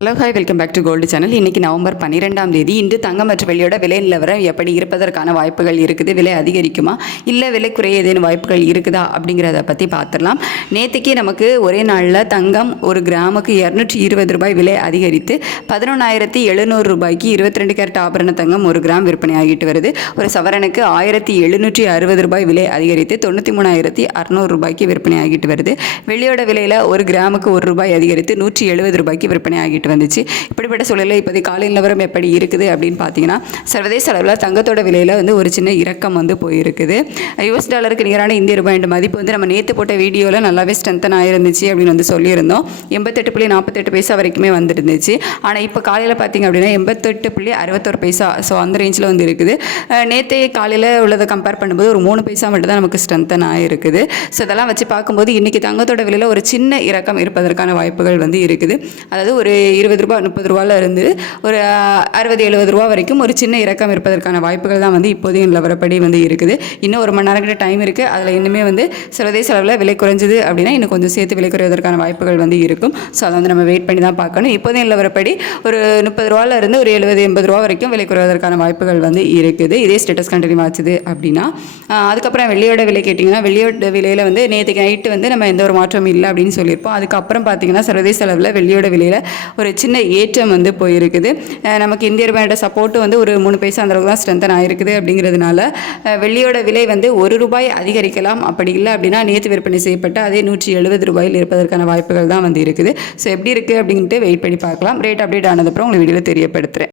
Hello hi welcome back to gold channel. இன்றைக்கி November 12ஆம் தேதி. இன்று தங்கம் மற்றும் வெள்ளியோட விலை நிலவரம் எப்படி இருப்பதற்கான வாய்ப்புகள் இருக்குது, விலை அதிகரிக்குமா இல்லை விலை குறைய ஏதேனும் வாய்ப்புகள் இருக்குதா அப்படிங்கிறத பற்றி பார்த்துடலாம். நேற்றுக்கு நமக்கு ஒரே நாளில் தங்கம் ஒரு கிராமுக்கு 220 ரூபாய் விலை அதிகரித்து 11,700 ரூபாய்க்கு 22 கேரட் ஆபரண தங்கம் ஒரு கிராம் விற்பனை ஆகிட்டு வருது. ஒரு சவரனுக்கு 1,760 ரூபாய் விலை அதிகரித்து 93,600 ரூபாய்க்கு விற்பனை ஆகிட்டு வருது. வெள்ளியோட விலையில் ஒரு கிராமுக்கு 1 ரூபாய் அதிகரித்து 170 ரூபாய்க்கு விற்பனை ஆகிட்டு வந்துச்சு. இப்படிப்பட்ட சூழலில் இப்போதைய காலை நிலவரம் எப்படி இருக்குது அப்படின்னு பார்த்தீங்கன்னா, சர்வதேச அளவில் தங்கத்தோட விலையில் ஒரு சின்ன இறக்கம் போயிருக்குது. US டாலருக்கு நிகரான இந்திய ரூபாய் மதிப்பு நம்ம நேற்று போட்ட வீடியோவில் நல்லாவே ஸ்ட்ரென்தன் ஆயிருந்துச்சு அப்படின்னு சொல்லியிருந்தோம். 88.48 வரைக்குமே வந்துருந்துச்சு. ஆனால் இப்போ காலையில் பார்த்தீங்க அப்படின்னா 88.61. ஸோ அந்த ரேஞ்சில் இருக்குது. நேற்றைய காலையில் உள்ளதை கம்பேர் பண்ணும்போது ஒரு 3 பைசா மட்டும் தான் நமக்கு ஸ்ட்ரென்தன் ஆகிருக்குது. ஸோ இதெல்லாம் வச்சு பார்க்கும்போது இன்றைக்கி தங்கத்தோட விலையில் ஒரு சின்ன இறக்கம் இருப்பதற்கான வாய்ப்புகள் இருக்குது. அதாவது ஒரு 20 ரூபா 30 ரூபாயில் இருந்து ஒரு 60-70 ரூபா வரைக்கும் ஒரு சின்ன இறக்கம் இருப்பதற்கான வாய்ப்புகள் தான் இப்போதைய நிலவரப்படி இருக்குது. இன்னும் ஒரு மணி நேரம் கிட்ட டைம் இருக்குது. அதில் இன்னுமே சர்வதேச அளவில் விலை குறைஞ்சது அப்படின்னா இன்னும் கொஞ்சம் சேர்த்து விலை குறைவதற்கான வாய்ப்புகள் இருக்கும். ஸோ அதை நம்ம வெயிட் பண்ணி தான் பார்க்கணும். இப்போதைய நிலவரப்படி ஒரு 30 ரூபாயில் இருந்து ஒரு 70-80 ரூபா வரைக்கும் விலை குறைவதற்கான வாய்ப்புகள் இருக்குது. இதே ஸ்டேட்டஸ் கண்டினியூ ஆச்சுது அப்படின்னா அதுக்கப்புறம் வெள்ளியோட விலை கேட்டிங்கன்னா, வெள்ளியோட விலையில் நேற்றுக்கு நைட்டு நம்ம எந்த ஒரு மாற்றமும் இல்லை அப்படின்னு சொல்லியிருப்போம். அதுக்கப்புறம் பார்த்தீங்கன்னா சர்வதேச அளவில் வெள்ளியோட விலையில் ஒரு சின்ன ஏற்றம் போயிருக்குது. நமக்கு இந்திய ரூபாயோட சப்போர்ட்டு ஒரு 3 பைசா அந்தளவுக்கு தான் ஸ்ட்ரென்தன் ஆகிருக்குது. அப்படிங்கிறதுனால வெள்ளியோட விலை 1 ரூபாய் அதிகரிக்கலாம். அப்படி இல்லை அப்படின்னா நேற்று விற்பனை செய்யப்பட்ட அதே 170 ரூபாயில் இருப்பதற்கான வாய்ப்புகள் தான் இருக்குது. ஸோ எப்படி இருக்குது அப்படின்ட்டு வெயிட் பண்ணி பார்க்கலாம். ரேட் அப்டேட் ஆனதுக்கப்புறம் உங்களுக்கு வீடியோவில் தெரியப்படுத்துகிறேன்.